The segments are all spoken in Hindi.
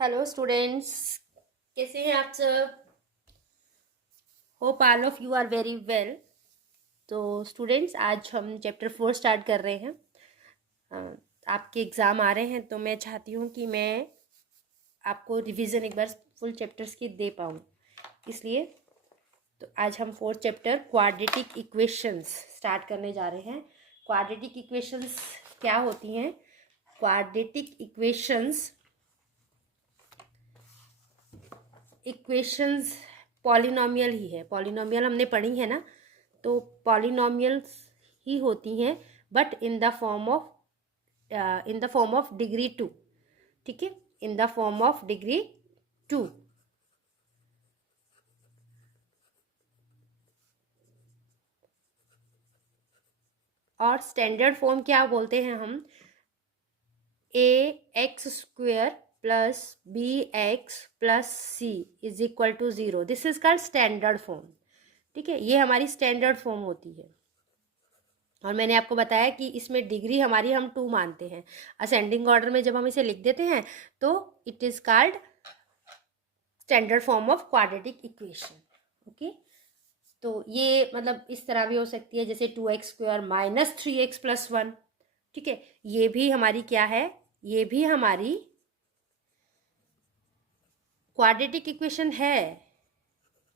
हेलो स्टूडेंट्स, कैसे हैं आप सब? Hope all of you are very well. तो स्टूडेंट्स, आज हम चैप्टर 4 स्टार्ट कर रहे हैं। आपके एग्ज़ाम आ रहे हैं तो मैं चाहती हूँ कि मैं आपको रिवीजन एक बार फुल चैप्टर्स की दे पाऊँ, इसलिए तो आज हम 4th chapter quadratic equations start करने जा रहे हैं। क्वाड्रेटिक इक्वेशंस क्या होती हैं? क्वाड्रेटिक इक्वेशंस पॉलिनॉमियल ही है। पॉलिनॉमियल हमने पढ़ी है ना, तो पॉलिनॉमियल्स ही होती हैं, but in the form of degree 2। ठीक है, in the form of degree 2। और स्टैंडर्ड फॉर्म क्या बोलते हैं हम? ax² plus bx+c is equal to 0। This is called standard form. ठीक है, ये हमारी स्टैंडर्ड फॉर्म होती है। और मैंने आपको बताया कि इसमें डिग्री हमारी हम 2 मानते हैं। असेंडिंग ऑर्डर में जब हम इसे लिख देते हैं तो it is called standard form of quadratic equation. Okay, तो ये मतलब इस तरह भी हो सकती है, जैसे 2x² माइनस 3x+1। ठीक है, ये भी हमारी क्या है? ये भी हमारी क्वाड्रेटिक इक्वेशन है।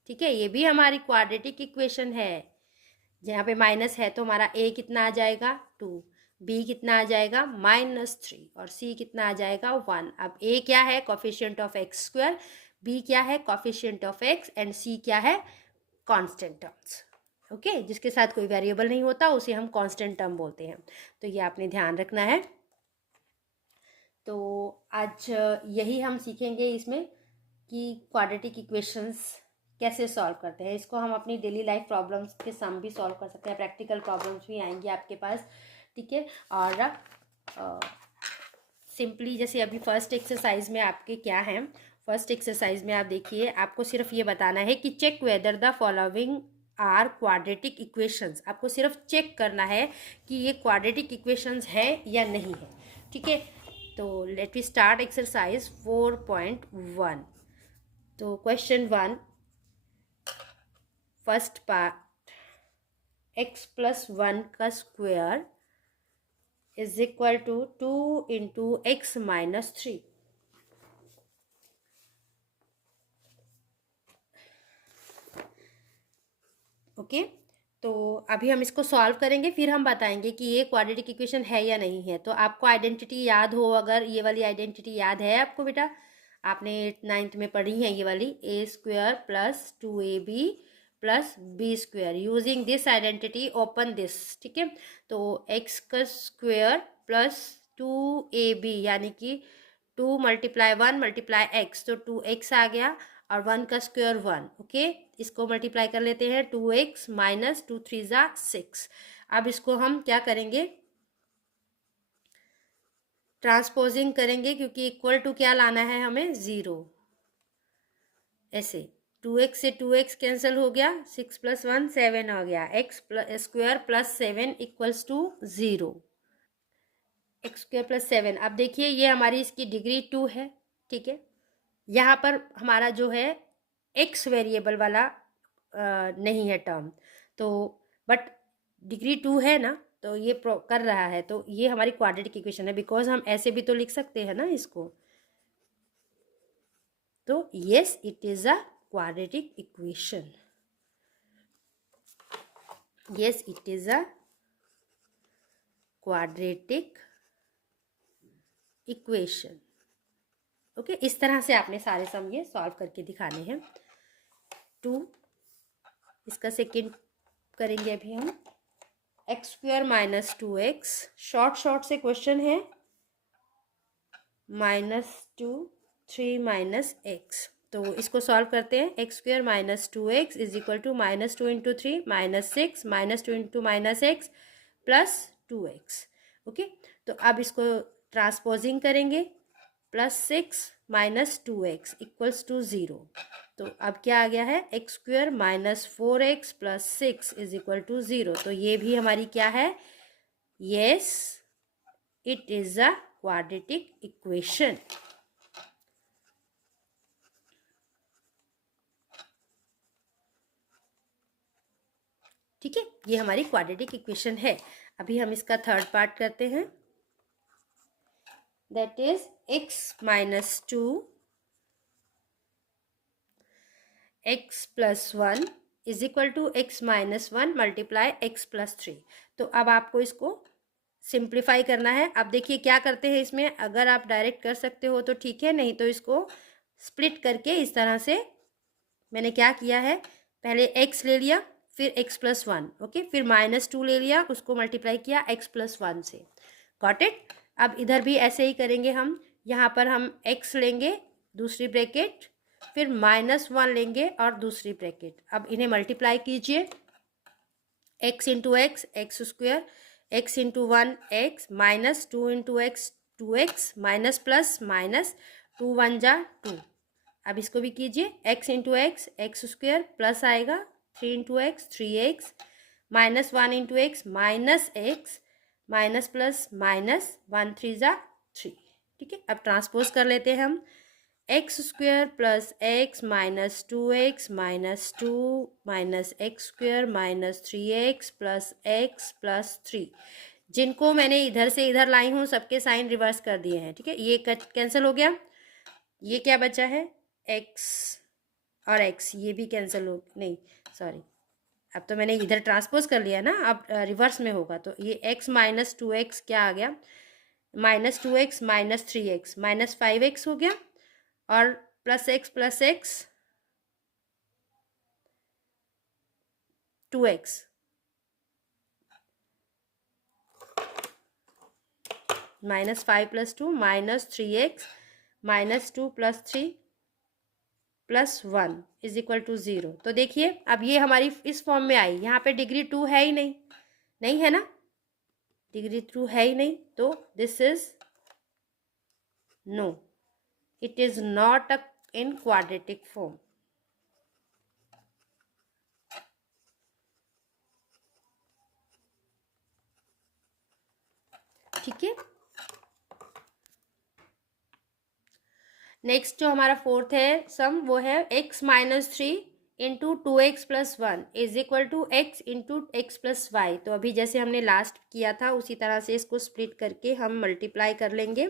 ठीक है, ये भी हमारी क्वाड्रेटिक इक्वेशन है। जहाँ पे माइनस है तो हमारा a कितना आ जाएगा 2, b कितना आ जाएगा -3 और c कितना आ जाएगा 1। अब a क्या है? कोफिशिएंट ऑफ x², b क्या है? Coefficient of x, and c क्या है? Constant terms. ओके, जिसके साथ कोई वेरिएबल नहीं होता उसे हम कांस्टेंट टर्म बोलते हैं। तो ये आपने ध्यान रखना है। तो आज यही हम सीखेंगे इसमें कि क्वाड्रेटिक इक्वेशंस कैसे सॉल्व करते हैं। इसको हम अपनी डेली लाइफ प्रॉब्लम्स के सम भी सॉल्व कर सकते हैं, प्रैक्टिकल प्रॉब्लम्स भी आएंगी आपके पास। ठीक है, और सिंपली जैसे अभी फर्स्ट एक्सरसाइज में आपके क्या है? फर्स्ट एक्सरसाइज में आप देखिए, आपको सिर्फ ये बताना है कि check whether the following are quadratic equations. आपको सिर्फ चेक करना है कि ये क्वाड्रेटिक इक्वेशंस है या नहीं है। ठीक है, तो लेट वी स्टार्ट एक्सरसाइज 4.1। तो क्वेश्चन 1, फर्स्ट पार्ट, x+1 का square is equal to 2 into x-3। Okay, तो अभी हम इसको सॉल्व करेंगे, फिर हम बताएंगे कि ये क्वाड्रेटिक इक्वेशन है या नहीं है। तो आपको आइडेंटिटी याद हो, अगर ये वाली आइडेंटिटी याद है आपको बेटा, आपने 9th में पढ़ी है ये वाली, a² plus 2ab plus b²। Using this identity open this. ठीक है, तो x का स्क्वेयर प्लस 2ab यानी कि 2 × 1 × x, तो 2x आ गया, और 1 का स्क्वायर 1। ओके, इसको मल्टीप्लाई कर लेते हैं, 2x माइनस 2 3 ज़ा 6। अब इसको हम क्या करेंगे? ट्रांसपोजिंग करेंगे, क्योंकि इक्वल टू क्या लाना है हमें? 0। ऐसे 2x से 2x कैंसिल हो गया, 6 + 1 7 हो गया, x² plus 7 equals to 0। x² plus 7। अब देखिए, ये हमारी इसकी डिग्री 2 है। ठीक है, यहाँ पर हमारा जो है x वेरिएबल वाला नहीं है टर्म, तो बट डिग्री 2 है ना, तो ये कर रहा है, तो ये हमारी क्वाड्रेटिक इक्वेशन है। बिकॉज हम ऐसे भी तो लिख सकते हैं ना इसको। तो yes, it is a quadratic equation. Yes, it is a quadratic equation. Okay, इस तरह से आपने सारे सम ये सॉल्व करके दिखाने हैं। 2, इसका सेकेंड करेंगे अभी हम। x² माइनस 2x, शॉर्ट से क्वेश्चन है, -2 3 माइनस x। तो इसको सॉल्व करते हैं। x² minus 2x is equal to -2 into 3 -6 -2 into -x plus 2x। Okay, तो अब इसको ट्रांसपोजिंग करेंगे, +6 माइनस 2x इक्वल्स टू 0। तो अब क्या आ गया है? x² minus 4x plus 6 is equal to 0। तो ये भी हमारी क्या है? Yes, it is a quadratic equation. ठीक है, ये हमारी क्वाड्रेटिक इक्वेशन है। अभी हम इसका थर्ड पार्ट करते हैं, that is x-2 x+1 is equal to x-1 multiply x+3। तो अब आपको इसको सिंप्लीफाई करना है। अब देखिए क्या करते हैं इसमें, अगर आप डायरेक्ट कर सकते हो तो ठीक है, नहीं तो इसको स्प्लिट करके इस तरह से मैंने क्या किया है, पहले x ले लिया, फिर x+1, ओके, फिर -2 ले लिया, उसको मल्टीप्लाई किया x+1 से। Got it. अब इधर भी ऐसे ही करेंगे हम, यहाँ पर हम x लेंगे दूसरी ब्रैकेट, फिर -1 लेंगे और दूसरी ब्रैकेट। अब इन्हें मल्टीप्लाई कीजिए, x into x x square, x into 1 x, -2 into x 2x, minus plus minus 2 1 जा 2। अब इसको भी कीजिए, x into x x square plus आएगा 3 into X 3x, -1 into x minus x, minus plus minus 1 3 जा 3। ठीक है, अब ट्रांसपोज कर लेते हैं हम, x square plus x minus 2x minus 2 minus X square minus 3x plus x plus 3। जिनको मैंने इधर से इधर लाई हूँ सबके साइन रिवर्स कर दिए हैं। ठीक है, ये कैंसिल हो गया, ये क्या बचा है, x और x, ये भी कैंसिल हो, नहीं सॉरी, अब तो मैंने इधर ट्रांसपोज कर लिया ना, अब रिवर्स में होगा, तो ये x माइनस 2x क्या आ गया, -2x minus 3x minus 5x हो गया, और plus x 2x, -5 + 2 -3x -2 + 3 + 1 is equal to 0। तो देखिए अब ये हमारी इस फॉर्म में आई, यहाँ पे डिग्री 2 है ही नहीं, नहीं है ना, डिग्री 2 है ही नहीं, तो this is no, it is not in quadratic form. ठीक है, नेक्स्ट जो हमारा फोर्थ है सम, वो है x-3 into 2x + 1 is equal to x into X plus Y. तो अभी जैसे हमने लास्ट किया था उसी तरह से इसको स्प्लिट करके हम मल्टीप्लाई कर लेंगे,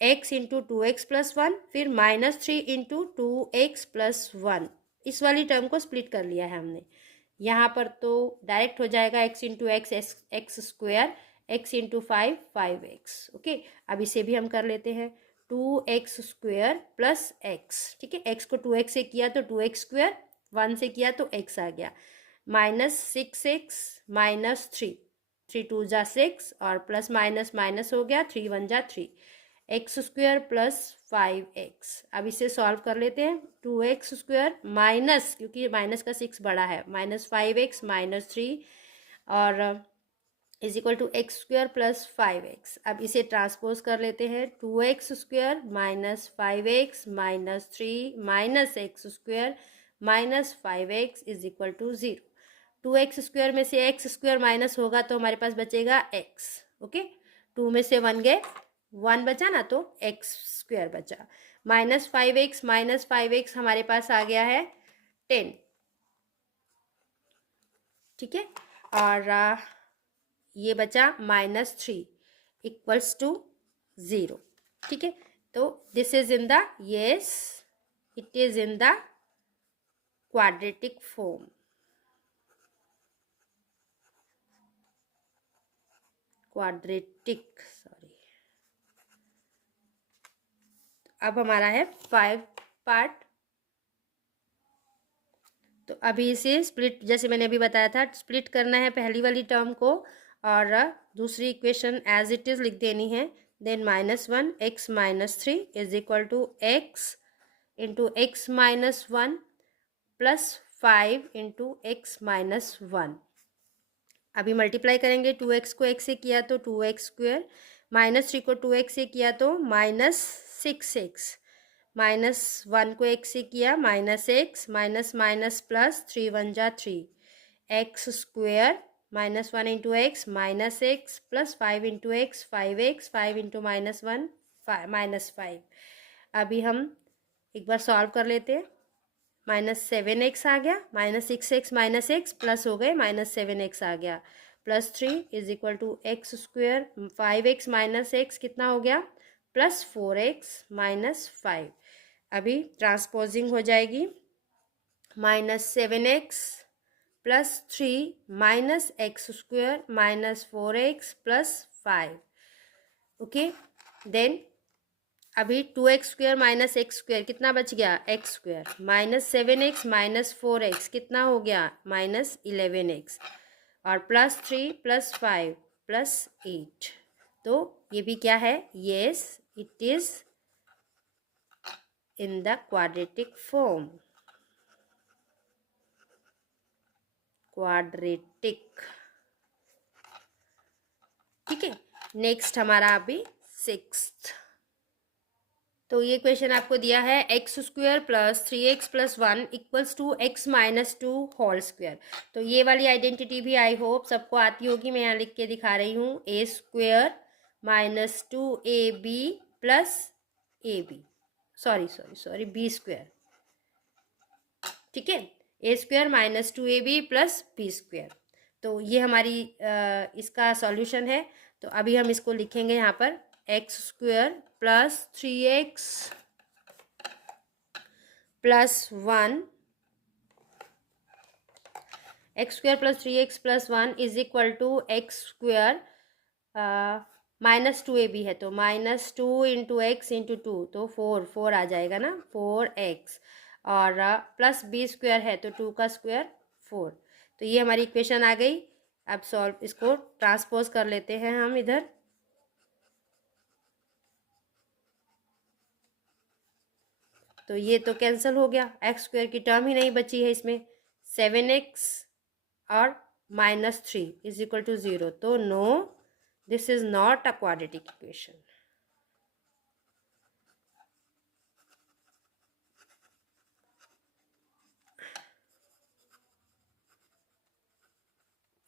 x इंटू 2x + 1, फिर -3 इंटू 2x + 1, इस वाली टर्म को स्प्लिट कर लिया है हमने। यहाँ पर तो डायरेक्ट हो जाएगा x into x x square, x into 5 5x। Okay, अब इसे भी हम कर लेते हैं, 2x स्क्वेयर प्लस x। ठीक है, x को 2x से किया तो 2x स्क्वेयर, 1 से किया तो x आ गया, -6x -3, 3 2 जा 6, और प्लस माइनस माइनस हो गया, 3 1 जा 3, एक्स स्क्वेयर प्लस 5x। अब इसे सॉल्व कर लेते हैं, 2x स्क्वेयर माइनस, क्योंकि माइनस का 6 बड़ा है, -5x -3 और is equal to X square plus 5x। अब इसे ट्रांसपोज कर लेते हैं, 2x square -5x -3 minus X square -5x is equal to 0। 2x square में से एक्स स्क्वेयर माइनस होगा तो हमारे पास बचेगा x। ओके, 2 में से 1 गए, 1 बचा ना, तो एक्स स्क्वेयर बचा, -5x -5x हमारे पास आ गया है 10। ठीक है, और ये बचा -3 इक्वल्स टू 0। ठीक है, तो this is in the, yes it is in the quadratic form. Quadratic, sorry. अब हमारा है 5 पार्ट। तो अभी इसे स्प्लिट, जैसे मैंने अभी बताया था, स्प्लिट करना है पहली वाली टर्म को, और दूसरी इक्वेशन एज इट इज लिख देनी है। Then -1 x -3 is equal to x into X -1 plus 5 into X -1। अभी मल्टीप्लाई करेंगे, 2x को x से किया तो 2x स्क्वेयर, -3 को 2x से किया तो -6x, -1 को x से किया -x, माइनस माइनस प्लस 3 1 जा 3, x square -1 into x -x plus 5 into x 5x, 5 into -1 -5। अभी हम एक बार सॉल्व कर लेते हैं, -7x आ गया, -6x -x प्लस हो गए -7x आ गया, +3 is equal to x², 5x -x कितना हो गया, +4x -5। अभी ट्रांसपोजिंग हो जाएगी, -7x +3 -x² -4x +5। Okay, then अभी 2x² -x² कितना बच गया, x², -7x -4x कितना हो गया, -11x, और +3 +5 +8। तो ये भी क्या है, yes it is in the quadratic form, quadratic. ठीक है, नेक्स्ट हमारा अभी 6th। तो ये क्वेश्चन आपको दिया है x² + 3x + 1 equals to x - 2 whole square. तो ये वाली आइडेंटिटी भी आई होप सबको आती होगी, मैं यहाँ लिख के दिखा रही हूँ, a² - 2ab + ab, sorry b²। ठीक है, a² - 2ab + b²। तो ये हमारी इसका सॉल्यूशन है। तो अभी हम इसको लिखेंगे यहाँ पर, x² + 3x + 1, x² + 3x + 1 is equal to x² -2ab है तो -2 × x × 2, तो 4 आ जाएगा ना, 4x, और प्लस b² है तो 2 का स्क्वायर 4। तो ये हमारी इक्वेशन आ गई। अब सॉल्व, इसको ट्रांसपोज कर लेते हैं हम इधर। तो ये तो कैंसिल हो गया, x² की टर्म ही नहीं बची है इसमें, 7x और -3 इज इक्वल टू 0। तो no, this is not a quadratic equation.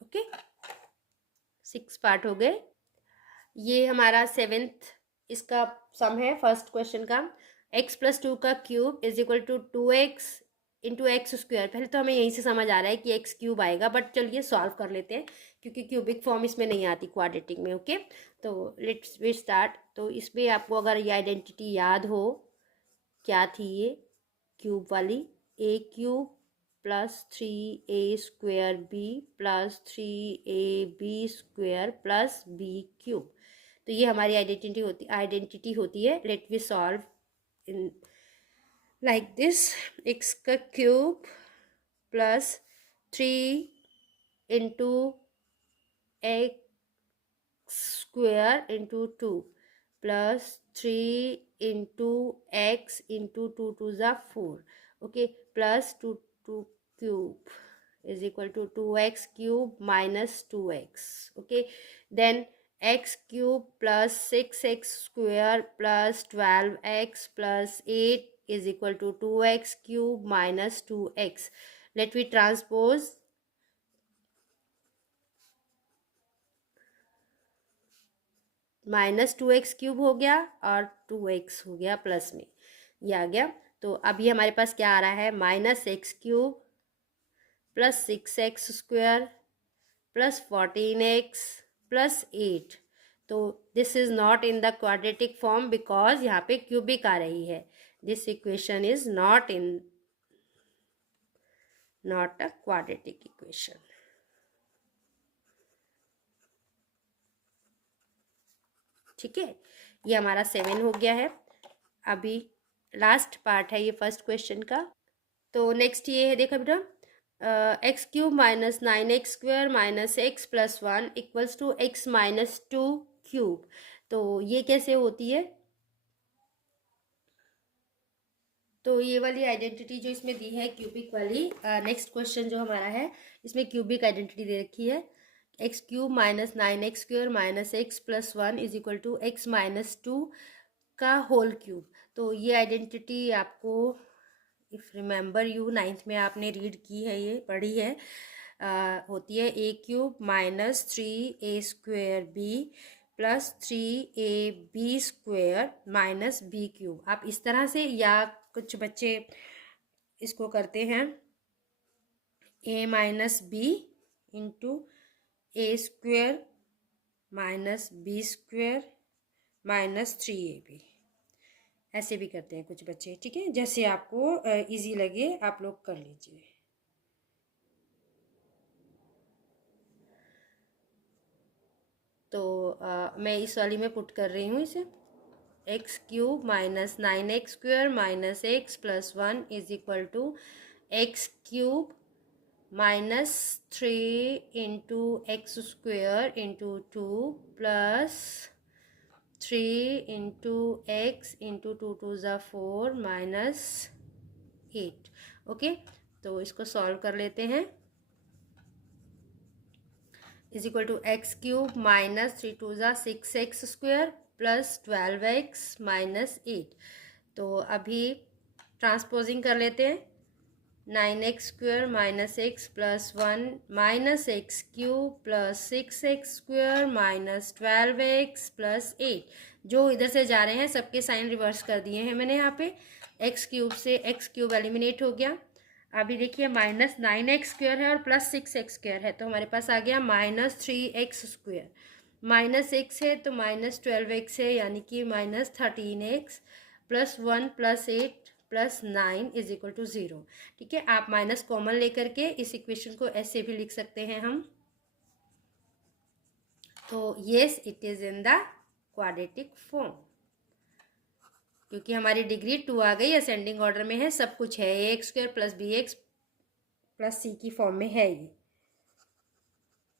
Okay, 6 part हो गए। ये हमारा 7th इसका सम है फर्स्ट क्वेश्चन का, x + 2 का cube is equal to 2x × x²। पहले तो हमें यहीं से समझ आ रहा है कि x³ आएगा, बट चलिए सॉल्व कर लेते हैं क्योंकि क्यूबिक फॉर्म इसमें नहीं आती क्वाड्रेटिक में। ओके, तो लेट्स वी स्टार्ट। तो इसमें आपको अगर ये आइडेंटिटी याद हो, क्या थी ये क्यूब वाली, a³ + 3a² b + 3ab² + b³। तो ये हमारी आइडेंटिटी होती है। Let we solve in like this, x का cube + 3 × x² × 2 + 3 × x × 2 2 = 4, okay, plus 2 cube is equal to 2x³ - 2x, okay, then x³ + 6x² + 12x + 8 is equal to 2x³ - 2x. Let me transpose. -2x³ हो गया और 2x हो गया प्लस में, ये आ गया। तो अभी हमारे पास क्या आ रहा है, -x³ + 6x² + 14x + 8। तो this is not in the quadratic form because यहाँ पे क्यूबिक आ रही है। This equation is not a quadratic equation. ठीक है, ये हमारा 7 हो गया है। अभी लास्ट पार्ट है ये फर्स्ट क्वेश्चन का। तो नेक्स्ट ये है, देखो बेटा, x³ - 9x² - x + 1 equals to x - 2 cube. तो ये कैसे होती है, तो ये वाली आइडेंटिटी जो इसमें दी है क्यूबिक वाली, नेक्स्ट क्वेश्चन जो हमारा है इसमें क्यूबिक आइडेंटिटी दे रखी है, x³ - 9x² - x + 1 is equal to x - 2 का होल क्यूब। तो ये आइडेंटिटी आपको, इफ़ रिमेंबर यू, 9th में आपने रीड की है, ये पढ़ी है, होती है a³ - 3a² b + 3ab² - b³। आप इस तरह से, या कुछ बच्चे इसको करते हैं a minus B into A square minus B square minus 3ab, ऐसे भी करते हैं कुछ बच्चे, ठीक है। जैसे आपको इजी लगे आप लोग कर लीजिए। तो मैं इस वाली में पुट कर रही हूँ इसे, X cube minus 9x square minus X plus 1 is equal to X cube minus 3 into X square into 2 plus 3 into X into 2 two ज़ा 4 माइनस 8। ओके, तो इसको सॉल्व कर लेते हैं। Is equal to X cube minus 3 two ज़ा 6x square plus 12x minus 8। तो अभी ट्रांसपोजिंग कर लेते हैं, 9x square minus X plus 1 minus x cube plus 6x square minus 12x plus 8। जो इधर से जा रहे हैं सबके साइन रिवर्स कर दिए हैं मैंने यहाँ पे। एक्स क्यूब से एक्स क्यूब एलिमिनेट हो गया। अभी देखिए माइनस 9x स्क्वेयर है और प्लस 6x स्क्वेयर है, तो हमारे पास आ गया minus 3x square. Minus x है तो माइनस 12x है, यानी कि minus 13x plus 1 plus 8 plus 9 is equal to 0। ठीक है, आप माइनस कॉमन लेकर के इस इक्वेशन को ऐसे भी लिख सकते हैं हम। तो yes, it is in the quadratic form, क्योंकि हमारी डिग्री 2 आ गई, असेंडिंग ऑर्डर में है, सब कुछ है, A x square plus B x plus C की फॉर्म में है ये।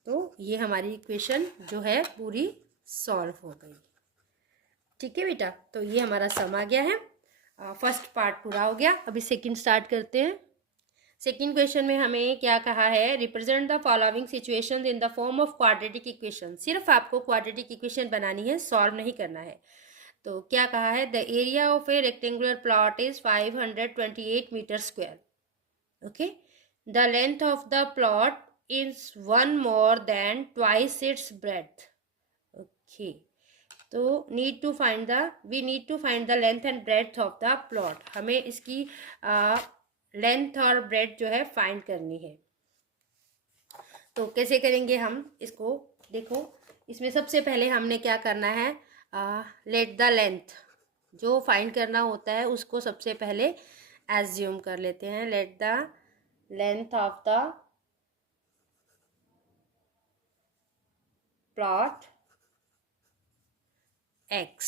तो ये हमारी इक्वेशन जो है पूरी सॉल्व हो गई। ठीक है बेटा, तो ये हमारा सम आ गया है। फर्स्ट पार्ट पूरा हो गया। अभी सेकंड स्टार्ट करते हैं। सेकंड क्वेश्चन में हमें क्या कहा है, represent the following situations in the form of quadratic equation. सिर्फ आपको क्वाड्रेटिक इक्वेशन बनानी है, सॉल्व नहीं करना है। तो क्या कहा है, the area of a rectangular plot is 528 metre square. Okay, the length of the plot is 1 more than twice its breadth. Okay, तो we need to find the length and breadth of the plot. हमें इसकी लेंथ और ब्रेड्थ जो है फाइंड करनी है। तो कैसे करेंगे हम इसको, देखो इसमें सबसे पहले हमने क्या करना है, लेट द लेंथ जो फाइंड करना होता है उसको सबसे पहले एज्यूम कर लेते हैं। Let the length of the plot x।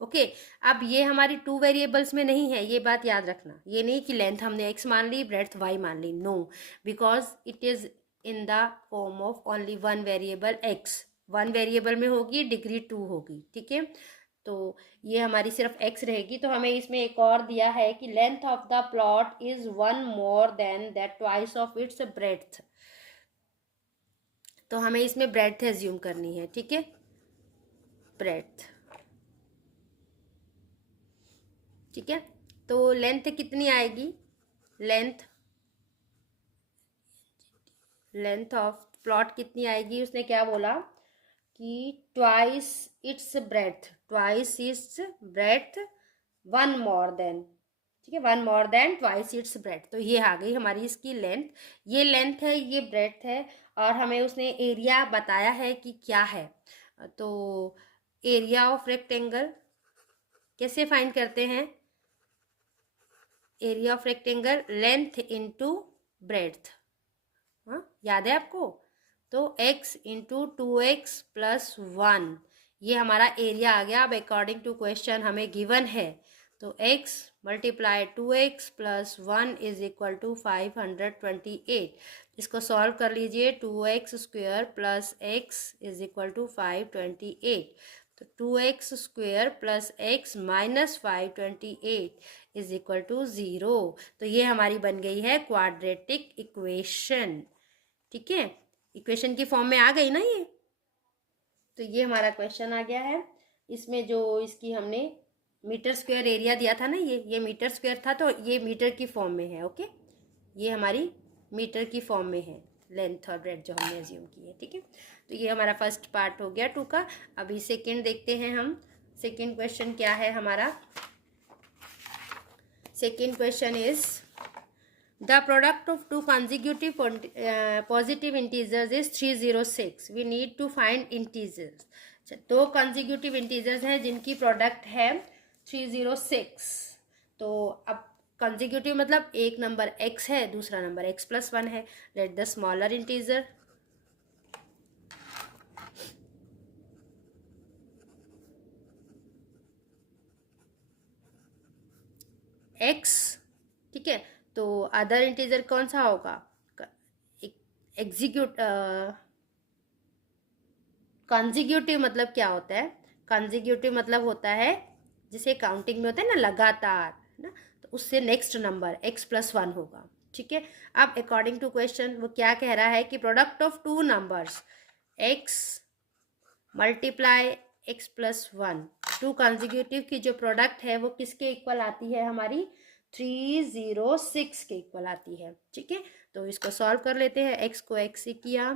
Okay, अब ये हमारी 2 वेरिएबल्स में नहीं है, ये बात याद रखना। ये नहीं कि लेंथ हमने x मान ली, ब्रेड्थ y मान ली, no, because it is in the form of only 1 variable x। 1 variable में होगी, डिग्री 2 होगी। ठीक है, तो ये हमारी सिर्फ x रहेगी। तो हमें इसमें एक और दिया है कि length of the plot is 1 more than that twice of its breadth। तो हमें इसमें ब्रेड्थ एज्यूम करनी है। ठीक है, ब्रेड्थ, ठीक है। तो लेंथ कितनी आएगी, लेंथ ऑफ प्लॉट कितनी आएगी, उसने क्या बोला कि twice its breadth, 1 more than, ठीक है, 1 more than twice its breadth। तो ये आ गई हमारी इसकी लेंथ। ये लेंथ है, ये ब्रेड्थ है, और हमें उसने एरिया बताया है कि क्या है। तो एरिया ऑफ रेक्टेंगल कैसे फाइंड करते हैं, area of rectangle length into breadth, हाँ याद है आपको। तो x इंटू 2x प्लस 1, ये हमारा एरिया आ गया। अब अकॉर्डिंग टू क्वेश्चन हमें गिवन है, तो x multiply 2x plus 1 is equal to 528। इसको सॉल्व कर लीजिए, 2x square plus x is equal to 528। तो 2x square plus x minus 528 is equal to 0। तो ये हमारी बन गई है क्वाड्रेटिक इक्वेशन। ठीक है, इक्वेशन की फॉर्म में आ गई ना ये। तो ये हमारा क्वेश्चन आ गया है। इसमें जो इसकी हमने मीटर स्क्वायर एरिया दिया था ना, ये मीटर स्क्वायर था, तो ये मीटर की फॉर्म में है। ओके, ये हमारी मीटर की फॉर्म में है लेंथ और ब्रेड्थ जो हमने एज्यूम की है। ठीक है, तो ये हमारा फर्स्ट पार्ट हो गया 2 का। अभी सेकंड देखते हैं हम। सेकंड क्वेश्चन क्या है हमारा, second question is The product of two consecutive positive integers is 306. We need to find integers. दो consecutive integers हैं जिनकी product है 306. तो अब consecutive मतलब एक नंबर x है, दूसरा नंबर x plus 1 है. Let the smaller integer x, ठीक है. तो अदर इंटीजर कौन सा होगा? कंजिक्यूटिव मतलब क्या होता है? कंजिक्यूटिव मतलब होता है जिसे काउंटिंग में होता है ना, लगातार, है ना. तो उससे नेक्स्ट नंबर x plus 1 होगा. ठीक है. अब अकॉर्डिंग टू क्वेश्चन वो क्या कह रहा है कि product of two numbers x multiply x plus 1, to consecutive की जो प्रोडक्ट है वो किसके इक्वल आती है? हमारी 306 के इक्वल आती है. ठीक है. तो इसको सॉल्व कर लेते हैं. x को x से किया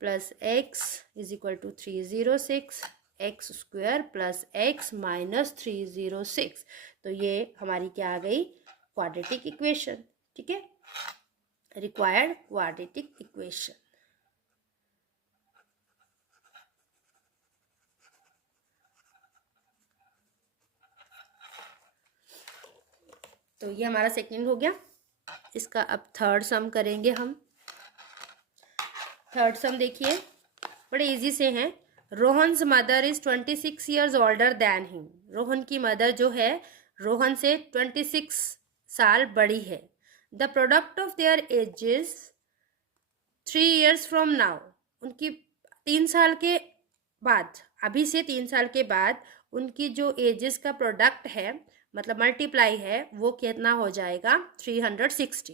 plus x is equal to 306, X square plus x minus 306. तो ये हमारी क्या आ गई? Quadratic equation. ठीक है. Required quadratic equation. तो ये हमारा सेकंड हो गया. इसका अब थर्ड सम करेंगे हम. थर्ड सम देखिए, बड़े इजी से हैं. Rohan's mother is 26 years older than him. Rohan की मदर जो है रोहन से 26 साल बड़ी है. The product of their edges 3 years from now. उनकी 3 साल के बाद, अभी से 3 साल के बाद उनकी जो एजेस का प्रोडक्ट है मतलब मल्टीप्लाई है वो कितना हो जाएगा? 360.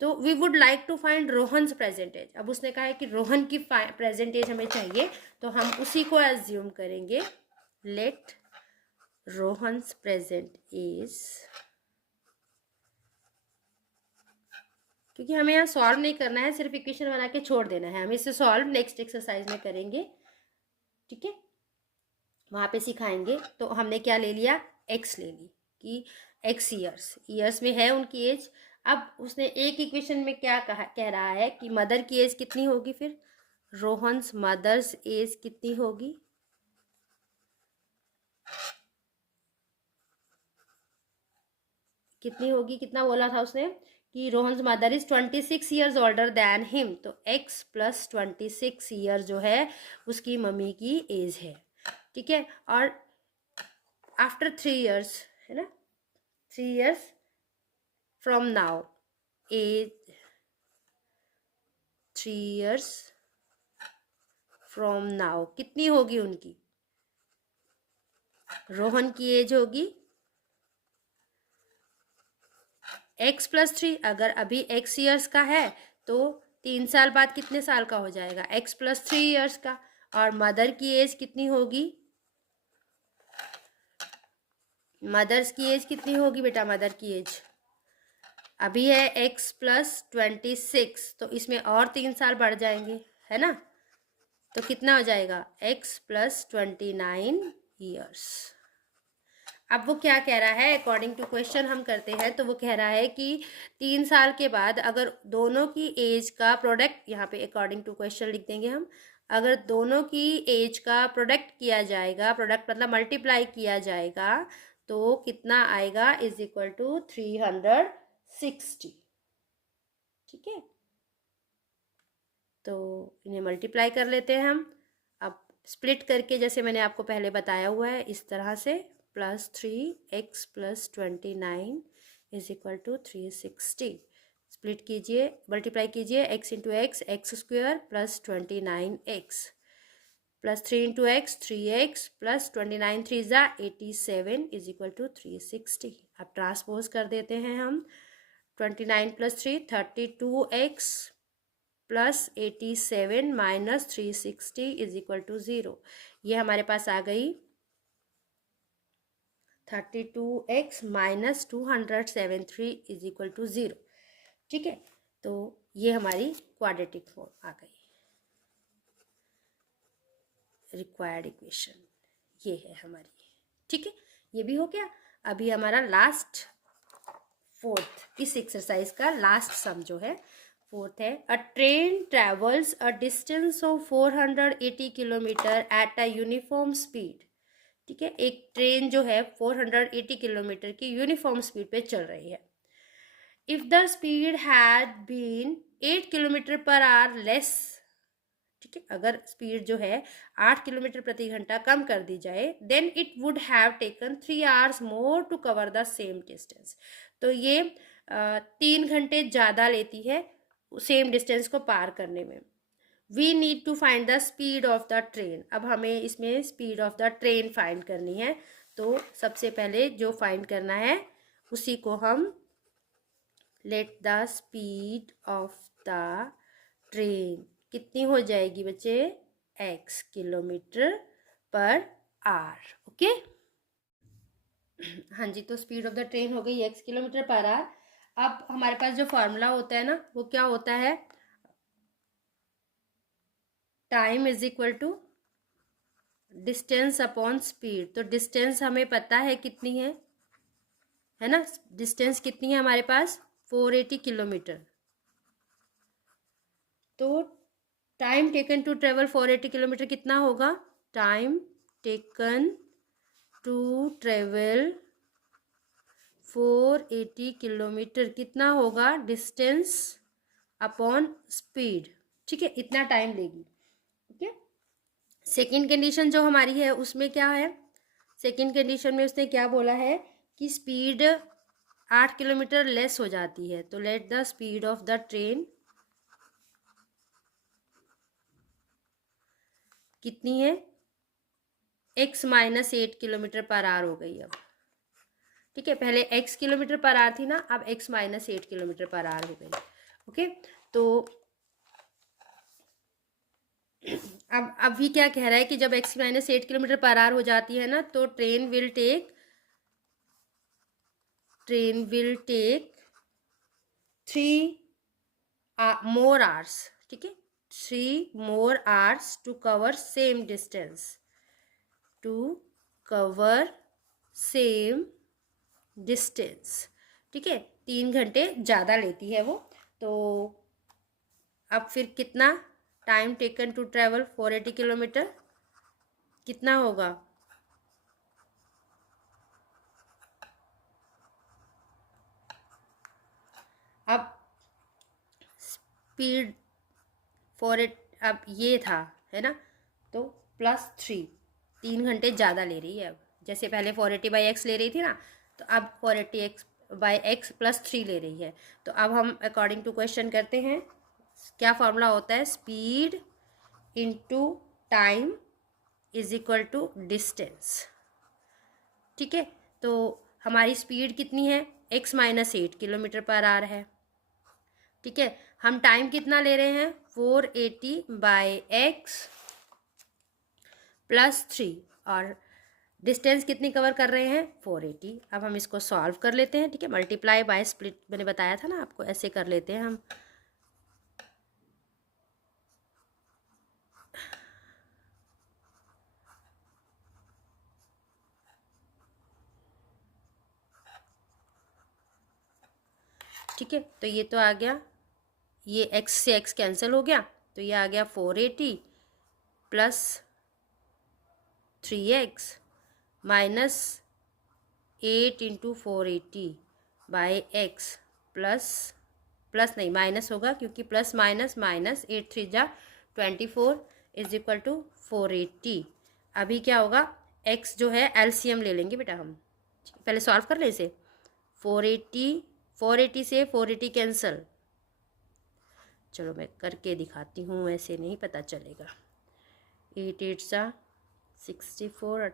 तो we would like to find Rohan's present age. अब उसने कहा है कि रोहन की प्रेजेंट एज हमें चाहिए, तो हम उसी को एज्यूम करेंगे. लेट रोहन्स प्रेजेंट एज, क्योंकि हमें यहाँ सॉल्व नहीं करना है, सिर्फ इक्वेशन बना के छोड़ देना है. हम इसे सॉल्व नेक्स्ट एक्सरसाइज में करेंगे. ठीक है. वहाँ पे सिखाएंगे. तो हमने क्या ले लिया? एक्स ले ली कि एक्स ईयर्स में है उनकी एज. अब उसने एक इक्वेशन में क्या कह रहा है कि मदर की एज कितनी होगी? फिर रोहन्स मदर्स एज कितनी होगी? कितनी होगी? कितना बोला था उसने कि Rohan's mother is 26 years older than him. तो x प्लस 26 ईयर जो है उसकी मम्मी की एज है. ठीक है. और आफ्टर 3 ईयर्स, है ना, 3 years from now age, 3 years from now कितनी होगी उनकी? रोहन की एज होगी x प्लस 3. अगर अभी x ईयर्स का है तो 3 साल बाद कितने साल का हो जाएगा? x प्लस 3 ईयर्स का. और मदर की एज कितनी होगी? मदर्स की एज कितनी होगी बेटा? मदर की एज अभी है x प्लस 26, तो इसमें और 3 साल बढ़ जाएंगे, है ना. तो कितना हो जाएगा? x plus 29 years. अब वो क्या कह रहा है? अकॉर्डिंग टू क्वेश्चन हम करते हैं. तो वो कह रहा है कि 3 साल के बाद अगर दोनों की एज का प्रोडक्ट, यहाँ पे अकॉर्डिंग टू क्वेश्चन लिख देंगे हम, अगर दोनों की एज का प्रोडक्ट किया जाएगा, प्रोडक्ट मतलब मल्टीप्लाई किया जाएगा, तो कितना आएगा? Is equal to 360. ठीक है. तो इन्हें मल्टीप्लाई कर लेते हैं हम. अब स्प्लिट करके जैसे मैंने आपको पहले बताया हुआ है इस तरह से, plus 3x plus 29 is equal to 360. Split कीजिए, मल्टीप्लाई कीजिए, x into X square plus 29x plus 3 into X 3x plus 29 3 ज़ा 87 इज इक्वल टू 360. अब ट्रांसपोज कर देते हैं हम. 29 plus 3 32x plus 87 minus 360 is equal to 0. ये हमारे पास आ गई 32x minus 273 is equal to 0. ठीक है. तो ये हमारी क्वाड्रेटिक फॉर्म आ गई. रिक्वायर्ड इक्वेशन ये है हमारी. ठीक है. ये भी हो गया. अभी हमारा लास्ट फोर्थ इस एक्सरसाइज का लास्ट सम जो है फोर्थ है, अ train travels a distance of 480 kilometre at a uniform speed. ठीक है, एक ट्रेन जो है 480 किलोमीटर की यूनिफॉर्म स्पीड पे चल रही है। If the speed had been 8 kilometre per hour less, ठीक है, अगर स्पीड जो है 8 किलोमीटर प्रति घंटा कम कर दी जाए, then it would have taken 3 hours more to cover the same distance. तो ये 3 घंटे ज़्यादा लेती है सेम डिस्टेंस को पार करने में। We need to find the speed of the train. अब हमें इसमें speed of the train find करनी है। तो सबसे पहले जो फाइंड करना है उसी को हम let the speed of the train कितनी हो जाएगी बच्चे, x kilometre per our. Okay, हाँ जी, तो स्पीड ऑफ द ट्रेन हो गई x किलोमीटर पर आवर। अब हमारे पास जो फॉर्मूला होता है ना वो क्या होता है, time is equal to distance upon speed. तो डिस्टेंस हमें पता है कितनी है ना, डिस्टेंस कितनी है हमारे पास 480 किलोमीटर। तो time taken to travel 480 kilometre कितना होगा, time taken to travel 480 kilometre कितना होगा, डिस्टेंस अपॉन स्पीड। ठीक है, इतना टाइम लेगी। ओके, सेकेंड कंडीशन जो हमारी है उसमें क्या है, सेकेंड कंडीशन में उसने क्या बोला है कि स्पीड 8 किलोमीटर लेस हो जाती है। तो let the speed of the train कितनी है, x minus 8 kilometre per hour हो गई अब। ठीक है, पहले x किलोमीटर पर आवर थी ना, अब x minus 8 kilometre per hour हो गई। ओके, तो अब अभी क्या कह रहा है कि जब x minus 8 kilometre per hour हो जाती है ना, तो train will take 3 more hours। ठीक है, 3 more hours to cover same distance, to cover same distance। ठीक है, 3 घंटे ज़्यादा लेती है वो। तो अब फिर कितना time taken to travel 480 kilometre कितना होगा, अब स्पीड 480 अब ये था है ना, तो +3 3 घंटे ज़्यादा ले रही है। अब जैसे पहले 480/x ले रही थी ना, तो अब 480x/x +3 ले रही है। तो अब हम अकॉर्डिंग टू क्वेश्चन करते हैं, क्या फॉर्मूला होता है, speed into time is equal to distance. ठीक है, तो हमारी स्पीड कितनी है, x minus 8 kilometre per hour है। ठीक है, हम टाइम कितना ले रहे हैं 480/x +3 और डिस्टेंस कितनी कवर कर रहे हैं 480। अब हम इसको सॉल्व कर लेते हैं। ठीक है, मल्टीप्लाई बाय स्प्लिट मैंने बताया था ना आपको, ऐसे कर लेते हैं हम। ठीक है, तो ये तो आ गया, ये x से x कैंसिल हो गया, तो ये आ गया 480 + 3x माइनस 8 × 480/x प्लस नहीं माइनस होगा, क्योंकि प्लस माइनस माइनस 8 3 जा 24 इज इक्वल टू 480। अभी क्या होगा, x जो है एलसीएम ले लेंगे बेटा हम, पहले सॉल्व कर ले इसे। 480 से 480 कैंसल, चलो मैं करके दिखाती हूँ, ऐसे नहीं पता चलेगा। 8 8 जा 64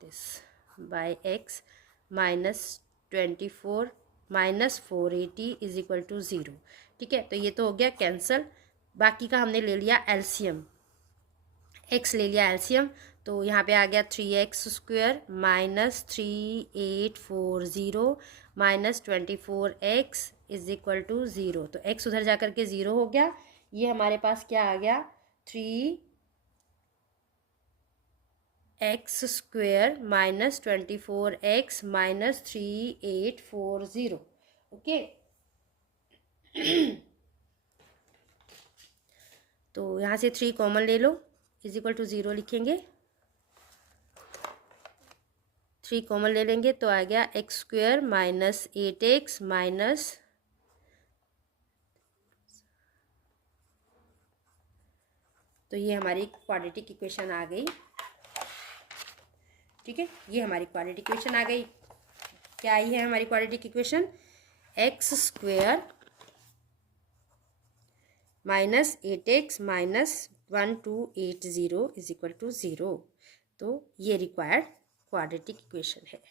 38/x minus 24 minus 480 is equal to 0। ठीक है, तो ये तो हो गया कैंसल। बाकी का हमने ले लिया एलसीएम, x ले लिया एलसीएम, तो यहाँ पे आ गया 3x² minus 3840 minus 24x is equal to 0। तो x उधर जा कर के 0 हो गया। ये हमारे पास क्या आ गया, 3x² minus 24x minus 3840। Okay. तो यहाँ से 3 कॉमन ले लो, इज इक्वल टू 0 लिखेंगे। 3 कॉमन ले लेंगे तो आ गया x square minus 8x minus, तो ये हमारी क्वाड्रेटिक इक्वेशन आ गई। ठीक है, ये हमारी क्वाड्रेटिक इक्वेशन आ गई। क्या आई है हमारी quadratic equation? X square minus 8x minus 1280 is equal to 0। तो ये रिक्वायर्ड क्वाड्रेटिक इक्वेशन है।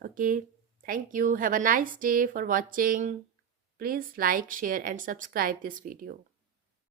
Okay, thank you. Have a nice day for watching. Please like, share and subscribe this video.